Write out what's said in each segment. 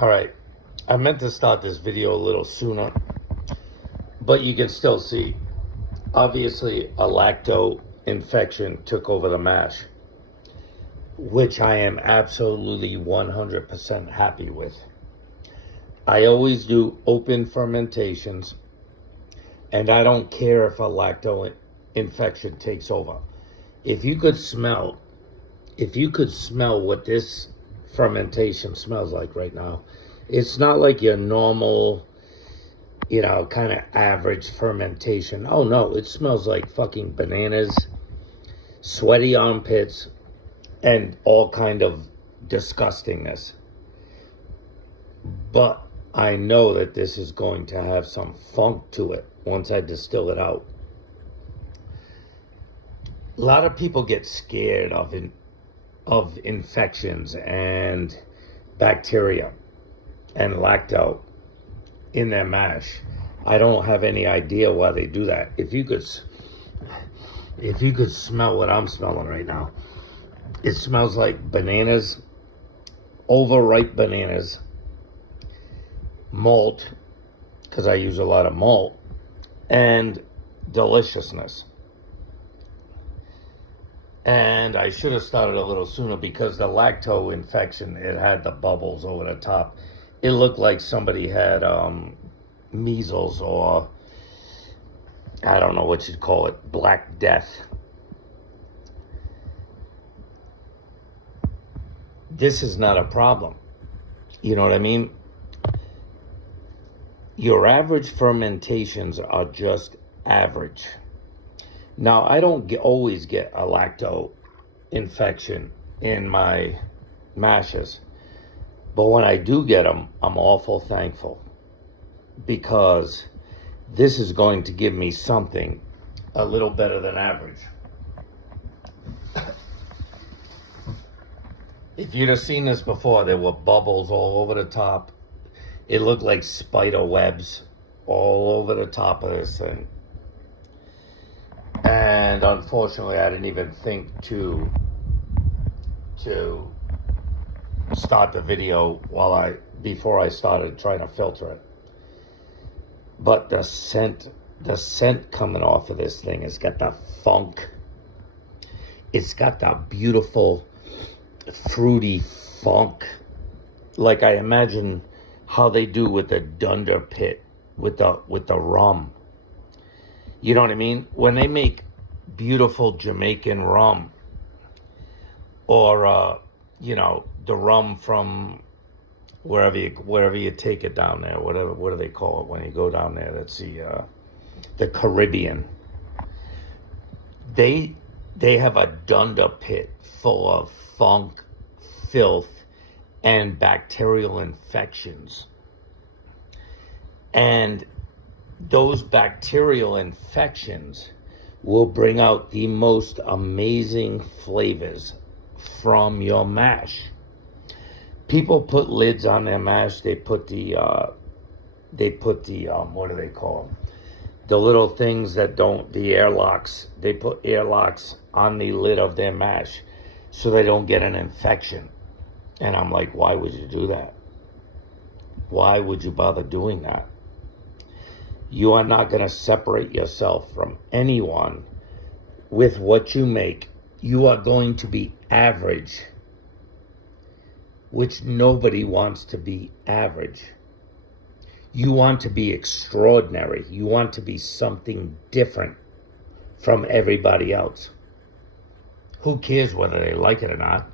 All right, I meant to start this video a little sooner, but you can still see, obviously a lacto infection took over the mash, which I am absolutely 100% happy with. I always do open fermentations, and I don't care if a lacto infection takes over. If you could smell what this fermentation smells like right now, it's not like your normal, kind of average fermentation. Oh no, it smells like fucking bananas, sweaty armpits, and all kind of disgustingness. But I know that this is going to have some funk to it once I distill it out. A lot of people get scared of infections and bacteria and lacto in their mash. I don't have any idea why they do that. If you could smell what I'm smelling right now, it smells like bananas, overripe bananas, malt, because I use a lot of malt, and deliciousness. And I should have started a little sooner because the lacto infection, it had the bubbles over the top. It looked like somebody had measles, or I don't know what you'd call it, Black Death. This is not a problem. You know what I mean? Your average fermentations are just average. Now, I don't always get a lacto infection in my mashes, but when I do get them, I'm awful thankful, because this is going to give me something a little better than average. If you'd have seen this before, there were bubbles all over the top. It looked like spider webs all over the top of this thing. And unfortunately, I didn't even think to start the video before I started trying to filter it. But the scent coming off of this thing has got the funk. It's got that beautiful fruity funk, like I imagine how they do with the Dunder Pit with the rum. You know what I mean? When they make beautiful Jamaican rum, or the rum from wherever you take it down there, what do they call it when you go down there? That's the Caribbean. They have a Dunder Pit full of funk, filth, and bacterial infections. And those bacterial infections will bring out the most amazing flavors from your mash. People put lids on their mash. They put the what do they call them? The little things that the airlocks. They put airlocks on the lid of their mash so they don't get an infection. And I'm like, why would you do that? Why would you bother doing that? You are not going to separate yourself from anyone with what you make. You are going to be average, which nobody wants to be average. You want to be extraordinary. You want to be something different from everybody else. Who cares whether they like it or not?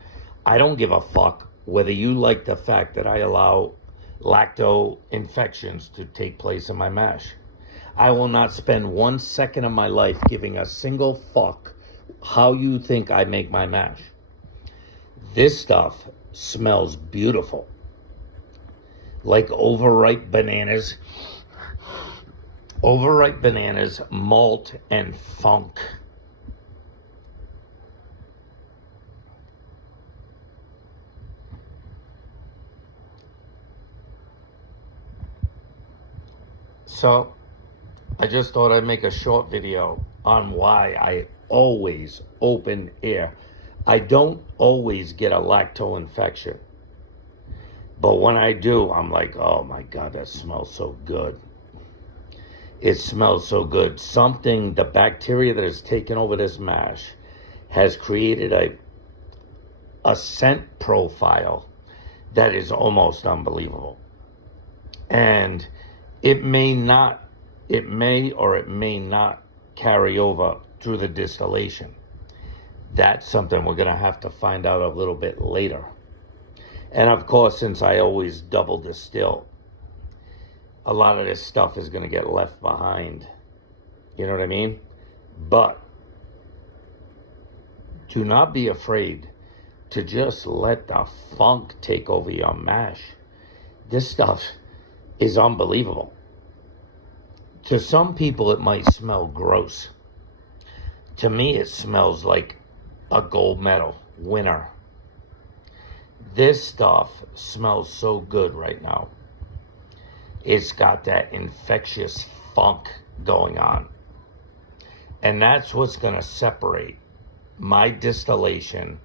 I don't give a fuck whether you like the fact that I allow lacto infections to take place in my mash. I will not spend 1 second of my life giving a single fuck how you think I make my mash. This stuff smells beautiful. Like overripe bananas, malt, and funk. So, I just thought I'd make a short video on why I always open air. I don't always get a lacto infection. But when I do, I'm like, oh my God, that smells so good. It smells so good. Something, the bacteria that has taken over this mash has created a scent profile that is almost unbelievable. And it may or it may not carry over through the distillation. That's something we're going to have to find out a little bit later. And of course, since I always double distill, a lot of this stuff is going to get left behind. You know what I mean? But do not be afraid to just let the funk take over your mash. This stuff is unbelievable. To some people, it might smell gross. To me, it smells like a gold medal winner. This stuff smells so good right now. It's got that infectious funk going on. And that's what's going to separate my distillation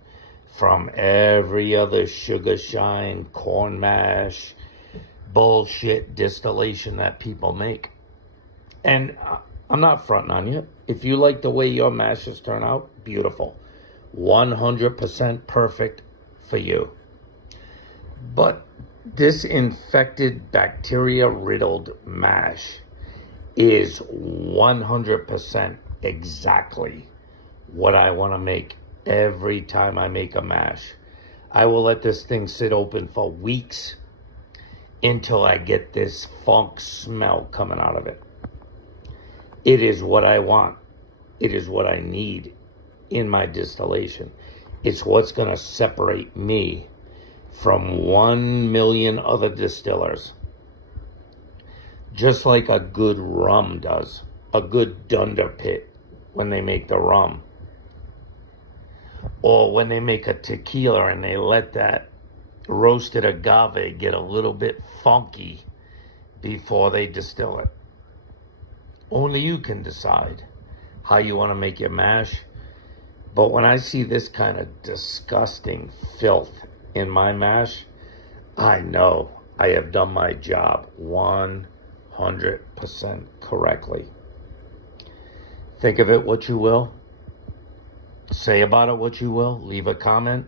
from every other sugar shine, corn mash, bullshit distillation that people make. And I'm not fronting on you. If you like the way your mashes turn out, beautiful. 100% perfect for you. But this infected, bacteria-riddled mash is 100% exactly what I want to make every time I make a mash. I will let this thing sit open for weeks until I get this funk smell coming out of it. It is what I want. It is what I need in my distillation. It's what's going to separate me from 1 million other distillers. Just like a good rum does, a good dunder pit when they make the rum. Or when they make a tequila and they let that roasted agave get a little bit funky before they distill it. Only you can decide how you want to make your mash. But when I see this kind of disgusting filth in my mash, I know I have done my job 100% correctly. Think of it what you will. Say about it what you will. Leave a comment.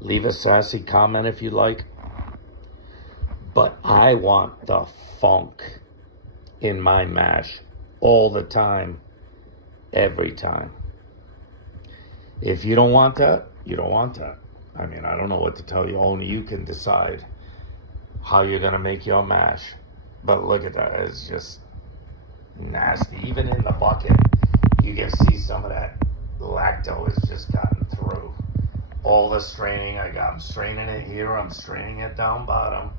Leave a sassy comment if you like. But I want the funk in my mash all the time, every time. If you don't want that, you don't want that. I mean, I don't know what to tell you. Only you can decide how you're going to make your mash. But look at that. It's just nasty. Even in the bucket, you can see some of that lacto has just gotten through. All the straining I got. I'm straining it here. I'm straining it down bottom.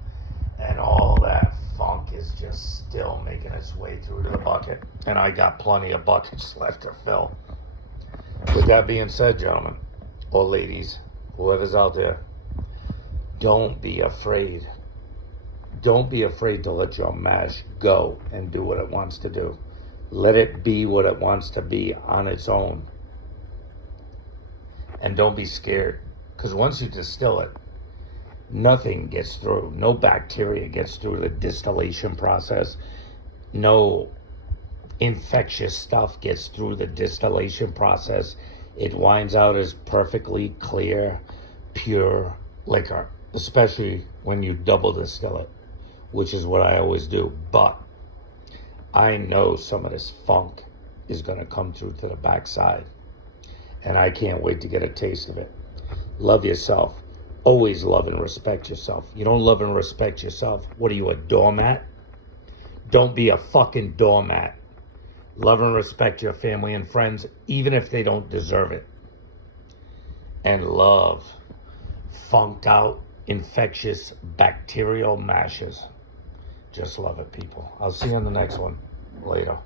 And all that funk is just still making its way through to the bucket. And I got plenty of buckets left to fill. With that being said, gentlemen, or ladies, whoever's out there, don't be afraid. Don't be afraid to let your mash go and do what it wants to do. Let it be what it wants to be on its own. And don't be scared, because once you distill it, nothing gets through. No bacteria gets through the distillation process. No infectious stuff gets through the distillation process. It winds out as perfectly clear, pure liquor, especially when you double distill it, which is what I always do. But I know some of this funk is going to come through to the backside, and I can't wait to get a taste of it. Love yourself. Always love and respect yourself. You don't love and respect yourself, what are you, a doormat? Don't be a fucking doormat. Love and respect your family and friends, even if they don't deserve it. And love funked out, infectious, bacterial mashes. Just love it, people. I'll see you on the next one. Later.